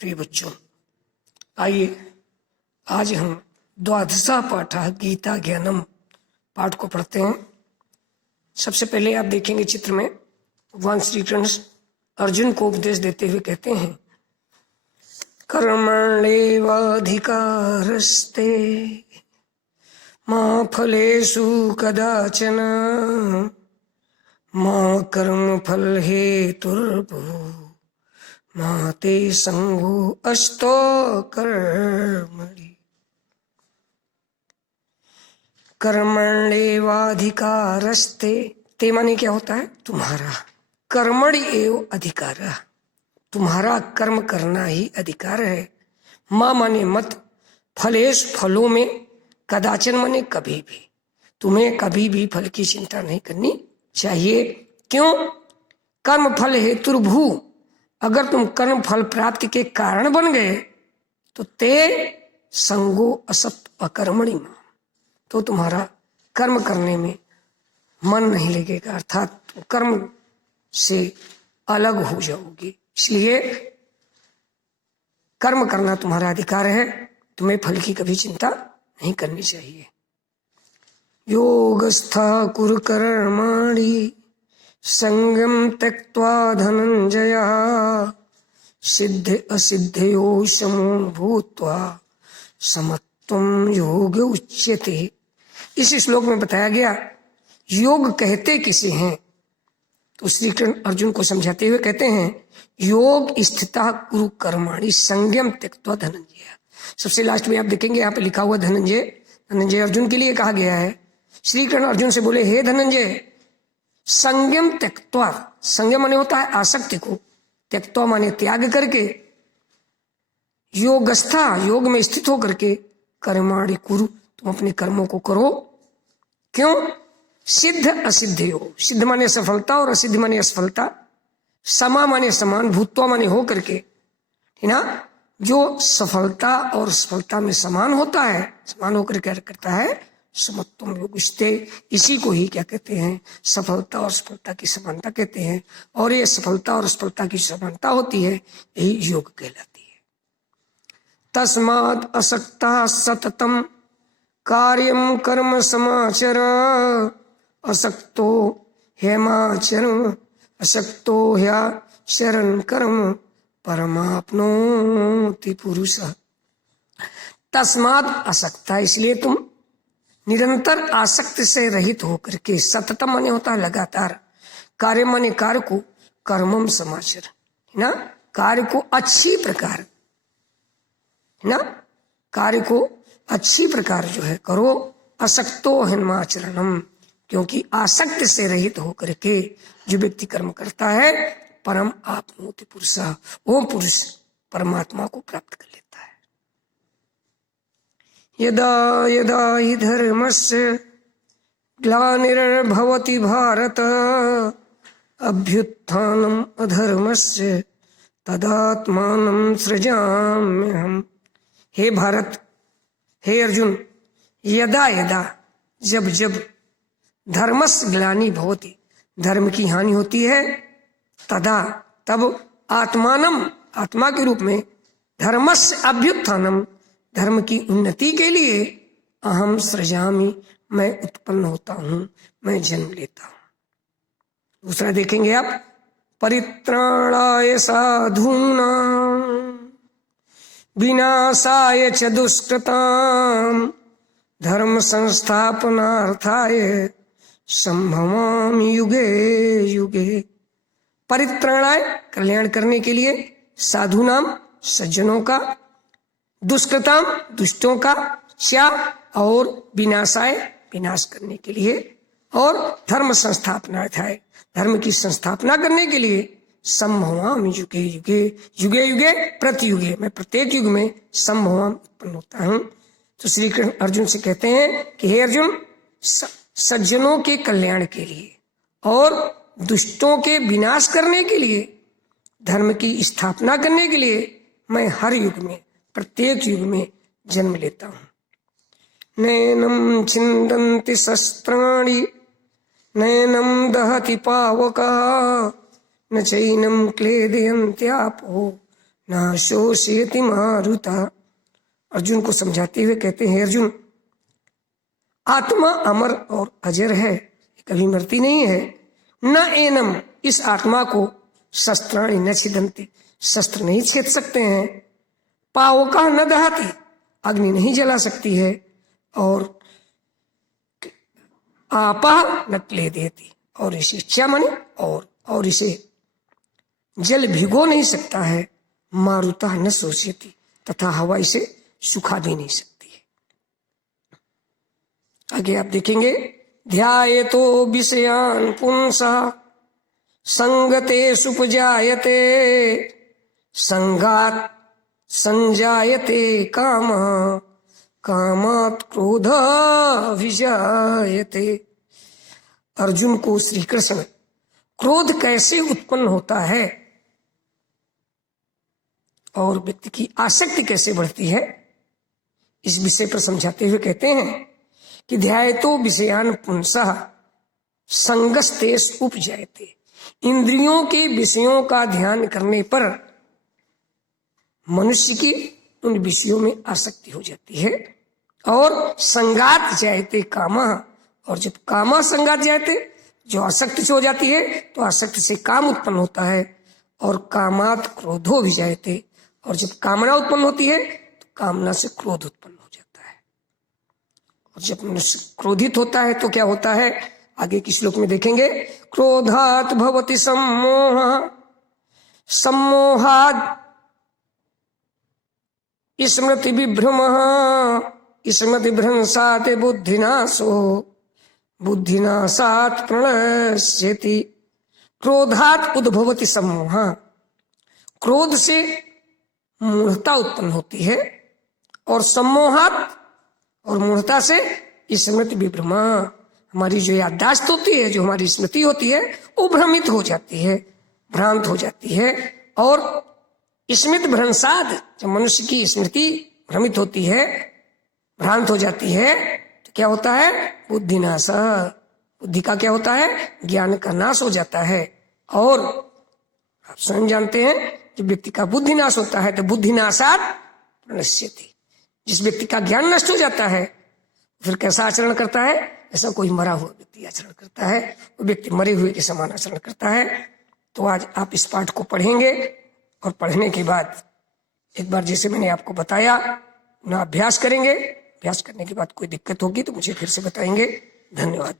प्रिय बच्चों, आइए आज हम द्वादशा पाठः गीता ज्ञानम पाठ को पढ़ते हैं। सबसे पहले आप देखेंगे चित्र में भगवान श्री कृष्ण अर्जुन को उपदेश देते हुए कहते हैं, कर्मण्येवाधिकारस्ते मा फलेषु कदाचन मा कर्मफल हेतुर्भुः मा ते संगो अस्तो कर्मणि। कर्मण्येवाधिकारस्ते, ते माने क्या होता है? तुम्हारा। कर्मणि एव अधिकारः, तुम्हारा कर्म करना ही अधिकार है। मां माने मत, फलेश फलों में, कदाचन माने कभी भी। तुम्हें कभी भी फल की चिंता नहीं करनी चाहिए। क्यों? कर्म फल हेतुर्भू, अगर तुम कर्म फल प्राप्ति के कारण बन गए तो ते संगो असत अकर्मणि, तो तुम्हारा कर्म करने में मन नहीं लगेगा, अर्थात तुम कर्म से अलग हो जाओगे। इसलिए कर्म करना तुम्हारा अधिकार है, तुम्हें फल की कभी चिंता नहीं करनी चाहिए। योगस्था कुरु कर्माणि संगम त्यक्त्वा धनंजय सिद्ध असिद्धयो समो भूत्वा समत्वम योग उच्यते। इस श्लोक में बताया गया योग कहते किसे हैं, तो श्री कृष्ण अर्जुन को समझाते हुए कहते हैं, योग स्थिता कुरु कर्माणि संयम त्यक्त्वा धनंजय। सबसे लास्ट में आप देखेंगे यहाँ पे लिखा हुआ धनंजय, धनंजय अर्जुन के लिए कहा गया है। श्री कृष्ण अर्जुन से बोले, हे धनंजय, संयम त्यक्त्वा, संयम माने होता है आसक्ति को, त्यक्त्वा माने त्याग करके, योगस्था योग में स्थित होकर के, कर्माणि कुरु, तुम अपने कर्मों को करो। क्यों? सिद्ध असिद्ध योग, सिद्ध माने सफलता और असिद्ध माने असफलता, समा माने समान, भूत्वा माने हो करके, है ना। जो सफलता और सफलता में समान होता है, समान होकर क्या करता है? समत्वम योग, इसी को ही क्या कहते हैं? सफलता और सफलता की समानता कहते हैं। और ये सफलता और सफलता की समानता होती है, यही योग कहलाती है। तस्मात् असक्ता सततम कार्यम कर्म समाचर असक्तो हेमाचरण अशक्तो ह्या शरण कर्म परमाप्नोति पुरुषः। तस्मात् असक्ता, इसलिए तुम निरंतर आसक्ति से रहित होकर के, सततम माने होता है लगातार, कार्य माने कार्य को, कर्मम समाचर, है ना, कार्य को अच्छी प्रकार, है ना, कार्य को अच्छी प्रकार जो है करो। असक्तो हिमाचरणम, क्योंकि आसक्ति से रहित होकर के जो व्यक्ति कर्म करता है, परम आपनोति पुरुषः, वो पुरुष परमात्मा को प्राप्त कर लेता है। यदा यदा हि धर्मस्य ग्लानिर्भवति भारत अभ्युत्थानम् अधर्मस्य तदात्मानं सृजाम्यहम्। हे भारत, हे अर्जुन, यदा यदा, जब जब, धर्मस्य ग्लानि भवति, धर्म की हानि होती है, तदा तब, आत्मानम, आत्मा के रूप में, धर्मस्य अभ्युत्थानम, धर्म की उन्नति के लिए, अहम सृजामि, मैं उत्पन्न होता हूं, मैं जन्म लेता हूं। दूसरा देखेंगे आप, परित्राणाय साधूनां विनाशाय च दुष्कृतां धर्म संस्थापनार्थाय संभवामि युगे युगे। परित्राणाय, कल्याण करने के लिए, साधु नाम, सज्जनों का, दुष्कृताम, दुष्टों का, चा, और विनाशाय, विनाश करने के लिए, और धर्म संस्थापनार्थाय, धर्म की संस्थापना करने के लिए, संभवामि युगे युगे, युगे युगे प्रतियुगे, मैं प्रत्येक युग में संभवामि उत्पन्न होता हूं। तो श्री कृष्ण अर्जुन से कहते हैं कि हे अर्जुन, सज्जनों के कल्याण के लिए और दुष्टों के विनाश करने के लिए, धर्म की स्थापना करने के लिए, मैं हर युग में, प्रत्येक युग में जन्म लेता हूं। नैनम छिन्दन्ति शस्त्राणि नैनम दहति पावका न चैनम क्लेदयन्त्यापो न शोषयति मारुता। अर्जुन को समझाते हुए कहते हैं, अर्जुन, आत्मा अमर और अजर है, कभी मरती नहीं है। न एनम, इस आत्मा को शस्त्राणि न छिदन्ति, शस्त्र नहीं छेद सकते हैं। पावका न दहति, अग्नि नहीं जला सकती है। और आपा न क्लेदयति, और इसे क्या माने, और इसे जल भिगो नहीं सकता है। मारुता न शोषयति, तथा हवा इसे सुखा भी नहीं सकती है। आगे आप देखेंगे, ध्यायतो विषयान् पुंसः संगतेषु उपजायते संगात् संजायते कामः कामात् क्रोधः विजायते। अर्जुन को श्री कृष्ण क्रोध कैसे उत्पन्न होता है और व्यक्ति की आसक्ति कैसे बढ़ती है, इस विषय पर समझाते हुए कहते हैं कि ध्यायतो विषयान् पुंसः संगस्तेषु उपजायते। इंद्रियों के विषयों का ध्यान करने पर मनुष्य की उन विषयों में आसक्ति हो जाती है। और संगात जायते कामा, और जब कामा संगात जायते, जो आसक्ति से हो जाती है तो आसक्ति से काम उत्पन्न होता है। और कामात क्रोधो भी जायते, और जब कामना उत्पन्न होती है तो कामना से क्रोध उत्पन्न हो जाता है। और जब मनुष्य क्रोधित होता है तो क्या होता है, आगे की श्लोक में देखेंगे, क्रोधात भवति सम्मोहः सम्मोहात् स्मृति विभ्रमः स्मृति भ्रंशात् बुद्धिनाशो बुद्धिनाशात् प्रणश्यति। क्रोधात् उद्भवति सम्मोहः, क्रोध से मूढ़ता उत्पन्न होती है। और सम्मोहात्, और मूढ़ता से स्मृति विभ्रमा, हमारी जो याददाश्त होती है, जो हमारी स्मृति होती है, वो भ्रमित हो जाती है, भ्रांत हो जाती है। और स्मृति भ्रंशाद, जब मनुष्य की स्मृति भ्रमित होती है, भ्रांत हो जाती है, तो क्या होता है, बुद्धिनाश, बुद्धि का क्या होता है, ज्ञान का नाश हो जाता है। और आप स्वयं जानते हैं, जब व्यक्ति का बुद्धि नाश होता है तो बुद्धिनाशात् प्रणश्यति। जिस व्यक्ति का ज्ञान नष्ट हो जाता है फिर कैसा आचरण करता है, ऐसा कोई मरा हुआ व्यक्ति आचरण करता है, वो व्यक्ति मरे हुए के समान आचरण करता है। तो आज आप इस पाठ को पढ़ेंगे और पढ़ने के बाद एक बार जैसे मैंने आपको बताया ना अभ्यास करेंगे। अभ्यास करने के बाद कोई दिक्कत होगी तो मुझे फिर से बताएंगे। धन्यवाद।